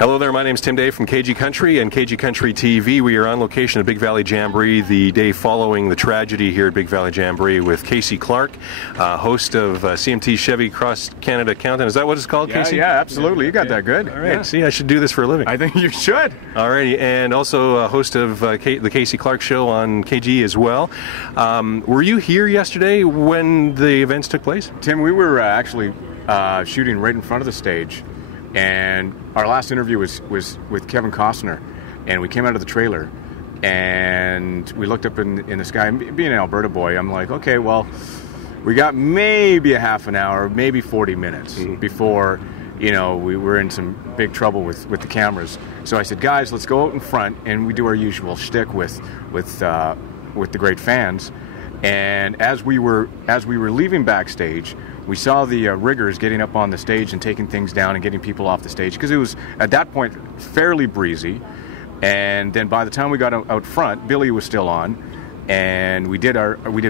Hello there, my name's Tim Day from KG Country and KG Country TV. We are on location at Big Valley Jamboree the day following the tragedy here at Big Valley Jamboree with Casey Clarke, host of CMT Chevy Cross Canada Countdown. Is that what it's called, Casey? Yeah, absolutely. You got that good. All right, yeah. See, I should do this for a living. I think you should. All righty, and also host of the Casey Clarke Show on KG as well. Were you here yesterday when the events took place? Tim, we were actually shooting right in front of the stage. And our last interview was with Kevin Costner, and we came out of the trailer, and we looked up in the sky. And being an Alberta boy, I'm like, okay, well, we got maybe a half an hour, maybe 40 minutes before, we were in some big trouble with the cameras. So I said, guys, let's go out in front, and we do our usual shtick with the great fans. And as we were leaving backstage, we saw the riggers getting up on the stage and taking things down and getting people off the stage because it was, at that point, fairly breezy. And then by the time we got out front, Billy was still on, and we did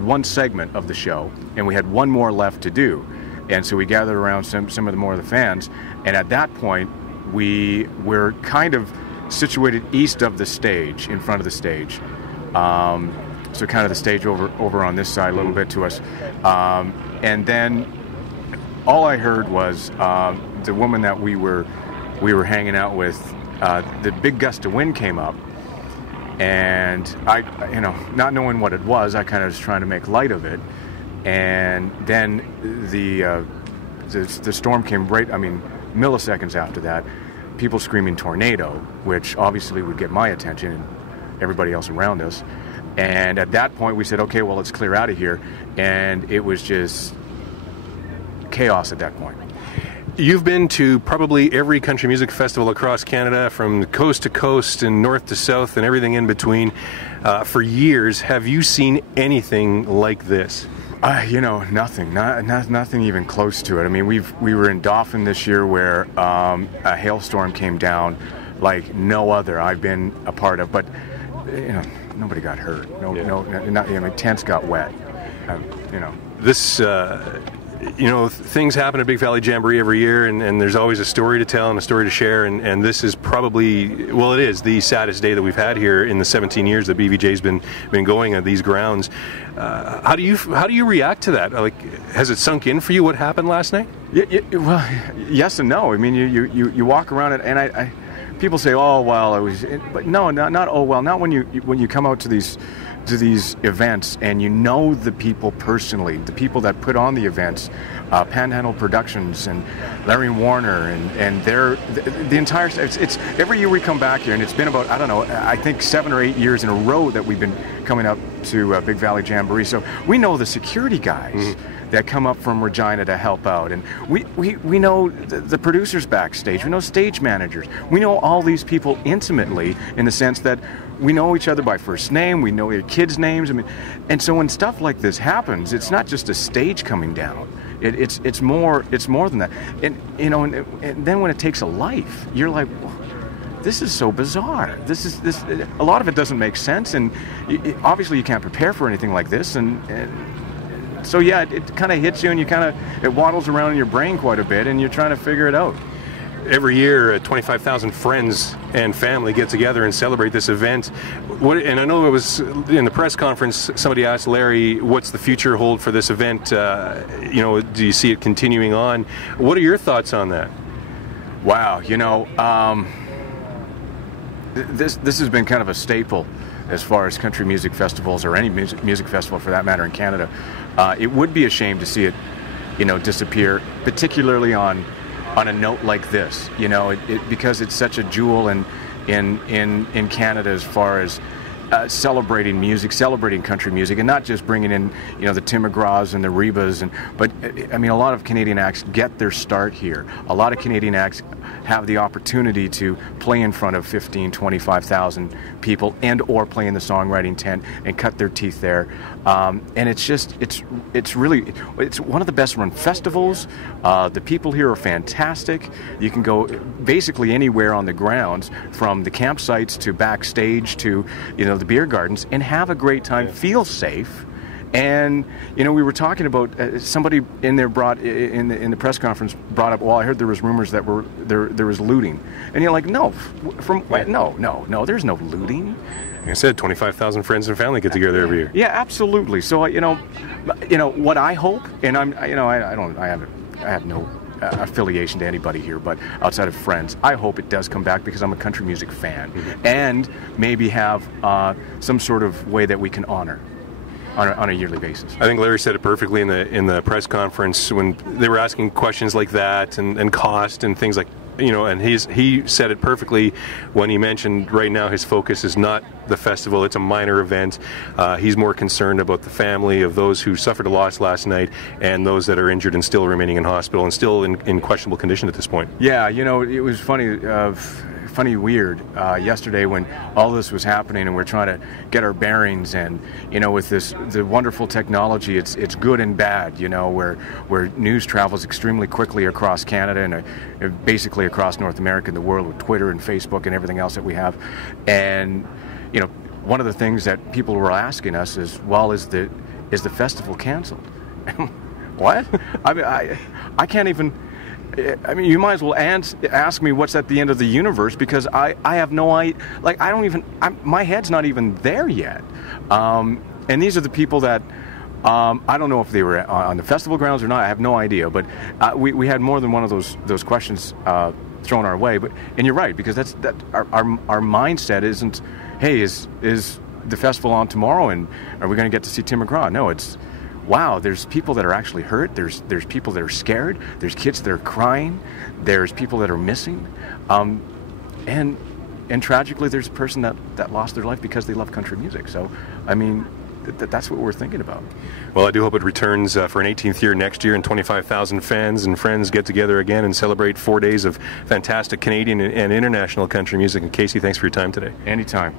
one segment of the show, and we had one more left to do. And so we gathered around some of the more of the fans, and at that point, we were kind of situated east of the stage, in front of the stage. So kind of the stage over on this side a little bit to us. And then all I heard was the woman that we were hanging out with, the big gust of wind came up, and I not knowing what it was, I kind of was trying to make light of it, and then the storm came milliseconds after that, people screaming tornado, which obviously would get my attention and everybody else around us. And at that point we said, okay, well, let's clear out of here, and it was just chaos at that point. You've been to probably every country music festival across Canada, from coast to coast and north to south and everything in between, for years. Have you seen anything like this? Nothing. Nothing even close to it. I mean, we were in Dauphin this year where a hailstorm came down like no other I've been a part of, but nobody got hurt. Tents got wet. This. Things happen at Big Valley Jamboree every year, and there's always a story to tell and a story to share, and this is probably, well, it is the saddest day that we've had here in the 17 years that BVJ's been going at these grounds. How do you react to that? Like, has it sunk in for you what happened last night? Well, yes and no. I mean, you walk around it, and I people say, oh well, it was, but no, not oh well. Not when you come out to these events and you know the people personally, the people that put on the events, Panhandle Productions and Larry Warner and the entire, it's every year we come back here, and it's been about, I don't know, I think 7 or 8 years in a row that we've been coming up to Big Valley Jamboree. So we know the security guys that come up from Regina to help out, and we know the producers backstage, we know stage managers, we know all these people intimately, in the sense that we know each other by first name, we know their kids' names. I mean, and so when stuff like this happens, it's not just a stage coming down. It's more than that. And and then when it takes a life, you're like, well, this is so bizarre. This a lot of it doesn't make sense, and obviously you can't prepare for anything like this, and so yeah, it kind of hits you, and it waddles around in your brain quite a bit, and you're trying to figure it out. Every year, 25,000 friends and family get together and celebrate this event. And I know it was in the press conference, somebody asked Larry, what's the future hold for this event? Do you see it continuing on? What are your thoughts on that? Wow, this has been kind of a staple as far as country music festivals, or any music festival for that matter, in Canada. It would be a shame to see it, disappear, particularly on a note like this, because it's such a jewel in Canada as far as celebrating music, celebrating country music, and not just bringing in, the Tim McGraws and the Rebas, but I mean, a lot of Canadian acts get their start here. A lot of Canadian acts have the opportunity to play in front of 15, 25,000 people, and or play in the songwriting tent and cut their teeth there. And it's really one of the best run festivals. The people here are fantastic. You can go basically anywhere on the grounds, from the campsites to backstage to the beer gardens, and have a great time, feel safe, And you know, we were talking about somebody in there in the press conference brought up, well, I heard there was rumors that there was looting, and you're like, no, no, there's no looting. Like I said, 25,000 friends and family get together every year. Yeah, absolutely. So you know, what I hope, and I have no affiliation to anybody here, but outside of friends, I hope it does come back because I'm a country music fan, and maybe have some sort of way that we can honor on a yearly basis. I think Larry said it perfectly in the press conference when they were asking questions like that and cost and things like, you know, and he said it perfectly when he mentioned right now his focus is not the festival, it's a minor event. He's more concerned about the family of those who suffered a loss last night and those that are injured and still remaining in hospital and still in questionable condition at this point. Yeah, you know, it was weird yesterday when all this was happening and we're trying to get our bearings, and you know, with the wonderful technology, it's good and bad, you know, where news travels extremely quickly across Canada and basically across North America and the world with Twitter and Facebook and everything else that we have. And you know, one of the things that people were asking us is, well, is the festival canceled? What? I mean, I can't even. I mean, you might as well ask me what's at the end of the universe, because I have no idea. Like, my head's not even there yet. And these are the people that I don't know if they were on the festival grounds or not. I have no idea. But we had more than one of those questions thrown our way. And you're right, because our mindset isn't, hey, is the festival on tomorrow and are we going to get to see Tim McGraw? No, it's, wow, there's people that are actually hurt. There's people that are scared. There's kids that are crying. There's people that are missing. And tragically, there's a person that lost their life because they love country music. So, I mean, that's what we're thinking about. Well, I do hope it returns for an 18th year next year, and 25,000 fans and friends get together again and celebrate 4 days of fantastic Canadian and international country music. And Casey, thanks for your time today. Anytime.